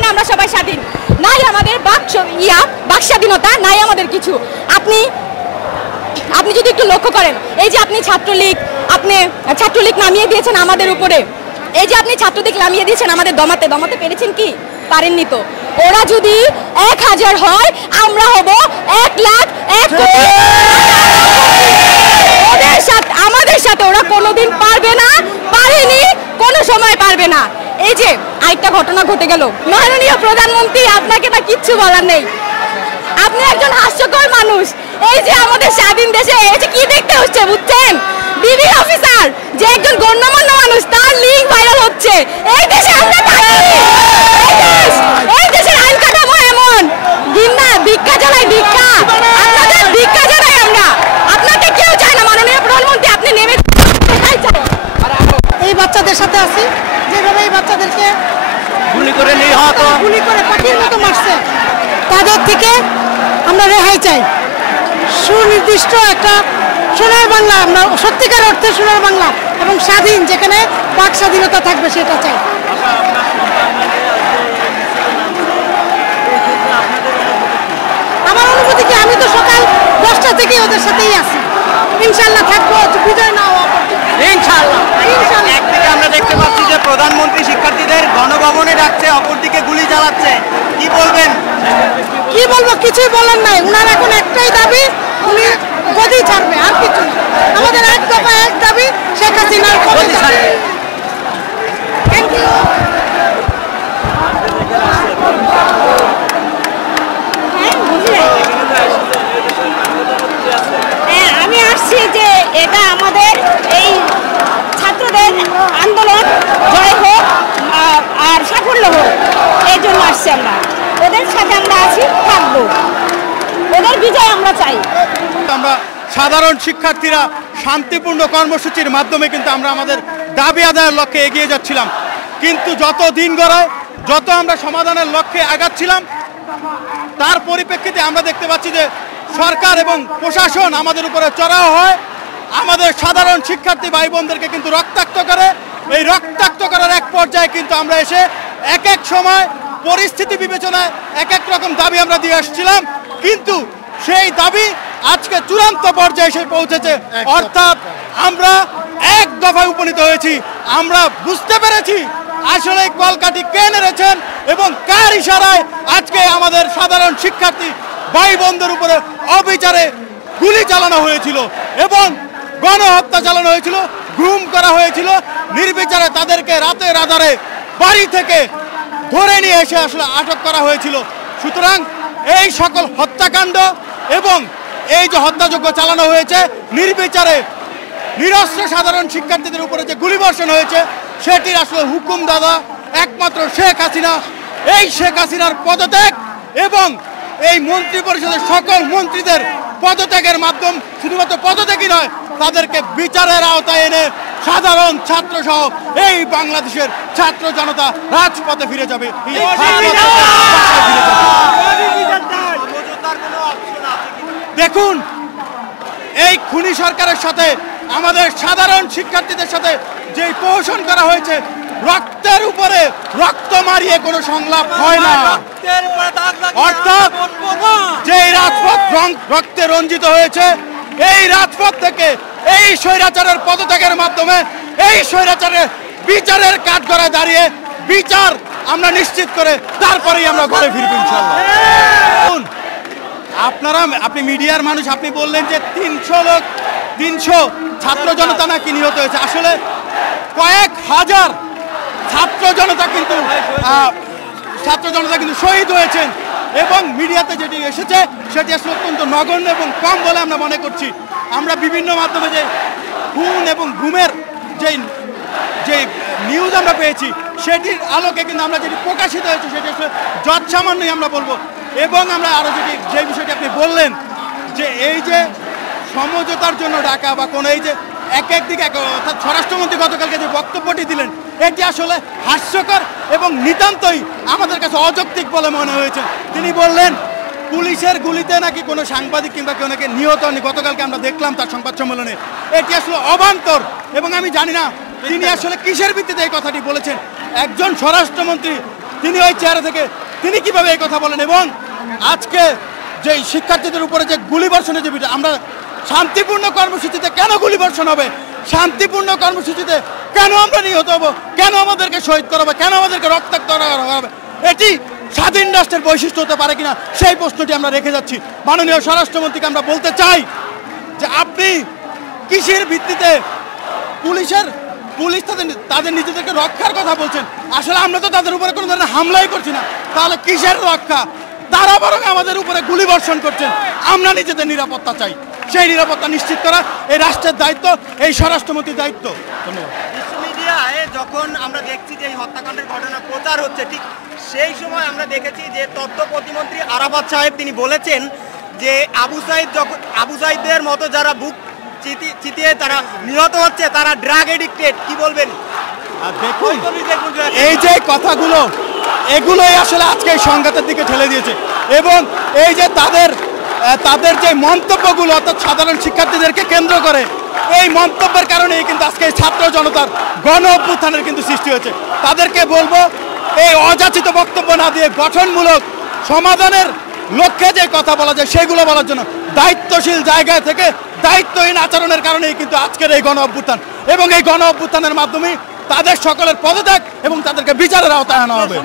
মানে আমরা সবাই স্বাধীন, নাই আমাদের বাক স্বাধীনতা, নাই আমাদের কিছু। আপনি যদি একটু লক্ষ্য করেন, এই যে আপনি ছাত্রলীগ নামিয়ে দিয়েছেন আমাদের উপরে, এই যে আপনি ছাত্রলীগ নামিয়ে দিয়েছেন আমাদের দমাতে পেরেছেন কি? পারেননি তো। ওরা যদি 1000 হয়, আমরা হব 1,00,000 আমাদের সাথে ওরা কোনোদিন পারবে না, পারেনি, কোনো সময় পারবে না। এই যে আরেকটা ঘটনা ঘটে গেল, মাননীয় প্রধানমন্ত্রী, আপনাকে না কিচ্ছু বলার নেই, আপনি একজন হাস্যকর মানুষ। এই যে আমাদের স্বাধীন দেশে এই যে কি দেখতে হচ্ছে বুঝছেন, ডিবি অফিসার যে একজন গণ্যমান্য মানুষ, তার লিঙ্ক ভাইরাল হচ্ছে। এই দেশে আমরা থাকি, এই দেশের আইন কাঠামো এমন, ভিক্ষা চালাই, আপনাদের ভিক্ষা চালাই আমরা, আপনাকে কেউ চায় না। মাননীয় প্রধানমন্ত্রী, আপনি নেমে এই বাচ্চাদের সাথে আছি, যেভাবে এই বাচ্চাদেরকে গুলি করে পাখির মতো মারছে, তাদের থেকে আমরা রেহাই চাই। সুনির্দিষ্ট একটা সোনার বাংলা, আমরা সত্যিকার অর্থে সোনার বাংলা এবং স্বাধীন, যেখানে বাক স্বাধীনতা থাকবে, সেটা চাই। আমার অনুভূতি কি, আমি তো সকাল 10টা থেকে ওদের সাথেই আছি, ইনশাল্লাহ থাকবো, বিজয় না হওয়া ইনশাআল্লাহ। একদিকে আমরা দেখতে পাচ্ছি যে প্রধানমন্ত্রী শিক্ষার্থীদের গণভবনে ডাকছে, অপরদিকে গুলি চালাচ্ছে, কি বলবেন? কি বলবো, কিছুই বলার নাই। উনার এখন একটাই দাবি, উনি গদি ছাড়বে, আর কিছু না। আমাদের এক দফা এক দাবি, শেখ হাসিনার গদি ছাড়বে। Thank you. আমি আসছি যে এটা আমাদের এই ছাত্রদের আন্দোলন জয় হোক আর সাফল্য হোক, এই জন্য আসছি আমরা। ওদের সাথে আমরা আছি, থাকবো, ওদের বিজয় আমরা চাই। আমরা সাধারণ শিক্ষার্থীরা শান্তিপূর্ণ কর্মসূচির মাধ্যমে কিন্তু আমরা আমাদের দাবি আদায়ের লক্ষ্যে এগিয়ে যাচ্ছিলাম, কিন্তু যত দিন গড়ায়, যত আমরা সমাধানের লক্ষ্যে আগাচ্ছিলাম, তার পরিপ্রেক্ষিতে আমরা দেখতে পাচ্ছি যে সরকার এবং প্রশাসন আমাদের উপরে চড়াও হয়, আমাদের সাধারণ শিক্ষার্থী ভাই বোনদেরকে কিন্তু রক্তাক্ত করে। এই রক্তাক্ত করার এক পর্যায়ে কিন্তু আমরা এসে এক এক সময় পরিস্থিতি বিবেচনায় এক এক রকম দাবি আমরা দিয়ে আসছিলাম, কিন্তু সেই দাবি আজকে চূড়ান্ত পর্যায়ে এসে পৌঁছেছে। অর্থাৎ আমরা এক দফায় উপনীত হয়েছি। আমরা বুঝতে পেরেছি আসলে কলকাঠি কে নেড়েছেন এবং কার ইশারায় আজকে আমাদের সাধারণ শিক্ষার্থী ভাই বোনদের উপরে অবিচারে গুলি চালানো হয়েছিল এবং গণহত্যা চালানো হয়েছিল, গুম করা হয়েছিল, নির্বিচারে তাদেরকে রাতের আধারে বাড়ি থেকে ধরে নিয়ে এসে আসলে আটক করা হয়েছিল। সুতরাং এই সকল হত্যাকাণ্ড এবং এই যে হত্যাযজ্ঞ চালানো হয়েছে, নির্বিচারে নিরস্ত্র সাধারণ শিক্ষার্থীদের উপরে যে গুলিবর্ষণ হয়েছে, সেটির আসলে হুকুমদাতা একমাত্র শেখ হাসিনা। এই শেখ হাসিনার পদত্যাগ এবং এই মন্ত্রী পরিষদের সকল মন্ত্রীদের পদত্যাগের মাধ্যম, শুধুমাত্র পদত্যাগই নয়, তাদেরকে বিচারের আওতায় এনে সাধারণ ছাত্র সহ এই বাংলাদেশের ছাত্র জনতা রাজপথে ফিরে যাবে। দেখুন, এই খুনি সরকারের সাথে আমাদের সাধারণ শিক্ষার্থীদের সাথে যে প্রহসন করা হয়েছে, রক্তের উপরে রক্ত মারিয়ে কোনো সংলাপ হয় না। অর্থাৎ যে রাজপথ রক্তে রঞ্জিত হয়েছে, এই রাজপথ থেকে এই স্বৈরাচারের পদত্যাগের মাধ্যমে এই স্বৈরাচারের বিচারের কাঠগড়ায় দাঁড়িয়ে বিচার আমরা নিশ্চিত করে তারপরেই আমরা ঘরে ফিরব ইনশাআল্লাহ। আপনি মিডিয়ার মানুষ, আপনি বললেন যে 300 ছাত্র জনতা নাকি নিহত হয়েছে। আসলে কয়েক হাজার ছাত্র জনতা কিন্তু শহীদ হয়েছেন এবং মিডিয়াতে যেটি এসেছে সেটি আসলে অত্যন্ত নগণ্য এবং কম বলে আমরা মনে করছি। আমরা বিভিন্ন মাধ্যমে যে খুন এবং গুমের যে নিউজ আমরা পেয়েছি, সেটির আলোকে কিন্তু আমরা যেটি প্রকাশিত হয়েছে সেটি আসলে যৎসামান্যই আমরা বলবো। এবং আমরা আরও যে বিষয়টি আপনি বললেন যে এই যে সমঝোতার জন্য ডাকা বা কোনো এই যে একদিকে অর্থাৎ স্বরাষ্ট্রমন্ত্রী গতকালকে যে বক্তব্যটি দিলেন, এটি আসলে হাস্যকর এবং নিতান্তই আমাদের কাছে অযৌক্তিক বলে মনে হয়েছে। তিনি বললেন পুলিশের গুলিতে নাকি কোনো সাংবাদিক কিংবা কেউ নাকি নিহত হয়নি, গতকালকে আমরা দেখলাম তার সংবাদ সম্মেলনে। এটি আসলে অবান্তর এবং আমি জানি না তিনি আসলে কিসের ভিত্তিতে এই কথাটি বলেছেন। একজন স্বরাষ্ট্রমন্ত্রী তিনি ওই চেয়ারে থেকে তিনি কিভাবে এই কথা বলেন? এবং আজকে যে শিক্ষার্থীদের উপরে যে গুলিবর্ষণের যে বিষয়, আমরা শান্তিপূর্ণ কর্মসূচিতে কেন গুলিবর্ষণ হবে? শান্তিপূর্ণ কর্মসূচিতে কেন আমরা নিহত হব? কেন আমাদেরকে শহীদ করা হবে? কেন আমাদেরকে রক্তাক্ত করা হবে? এটি স্বাধীন রাষ্ট্রের বৈশিষ্ট্য হতে পারে কিনা সেই প্রশ্নটি আমরা রেখে যাচ্ছি। মাননীয় স্বরাষ্ট্রমন্ত্রীকে আমরা বলতে চাই যে আপনি কিসের ভিত্তিতে পুলিশ তাদের নিজেদেরকে রক্ষার কথা বলছেন? আসলে আমরা তো তাদের উপরে কোনো ধরনের হামলাই করছি না, তাহলে কিসের রক্ষা? তারা বরং আমাদের উপরে গুলি বর্ষণ করছেন। আমরা নিজেদের নিরাপত্তা চাই, সেই নিরাপত্তা নিশ্চিত করা এই রাষ্ট্রের দায়িত্ব, এই স্বরাষ্ট্রমন্ত্রীর দায়িত্ব। ধন্যবাদ। মিডিয়ায় যখন আমরা দেখছি যে এই হত্যাকাণ্ডের ঘটনা প্রচার হচ্ছে, ঠিক সেই সময় আমরা দেখেছি যে তথ্য প্রতিমন্ত্রী আরাফাত সাহেব তিনি বলেছেন যে আবু সাইদের মতো যারা বুক চিতিয়ে তারা নিহত হচ্ছে তারা ড্রাগ এডিক্টেড। কি বলবেন? দেখুন, এই যে কথাগুলো, এগুলোই আসলে আজকে এই সংঘাতের দিকে ঠেলে দিয়েছে। এবং এই যে তাদের যে মন্তব্যগুলো, অর্থাৎ সাধারণ শিক্ষার্থীদেরকে কেন্দ্র করে, এই মন্তব্যের কারণেই কিন্তু আজকে এই ছাত্র জনতার গণ অভ্যুত্থানের কিন্তু সৃষ্টি হয়েছে। তাদেরকে বলবো, এই অযাচিত বক্তব্য না দিয়ে গঠনমূলক সমাধানের লক্ষ্যে যে কথা বলা যায় সেগুলো বলার জন্য দায়িত্বশীল জায়গায় থেকে দায়িত্বহীন আচরণের কারণেই কিন্তু আজকের এই গণ অভ্যুত্থান। এবং এই গণ অভ্যুত্থানের মাধ্যমে তাদের সকলের পদত্যাগ এবং তাদেরকে বিচারের আওতায় আনা হবে।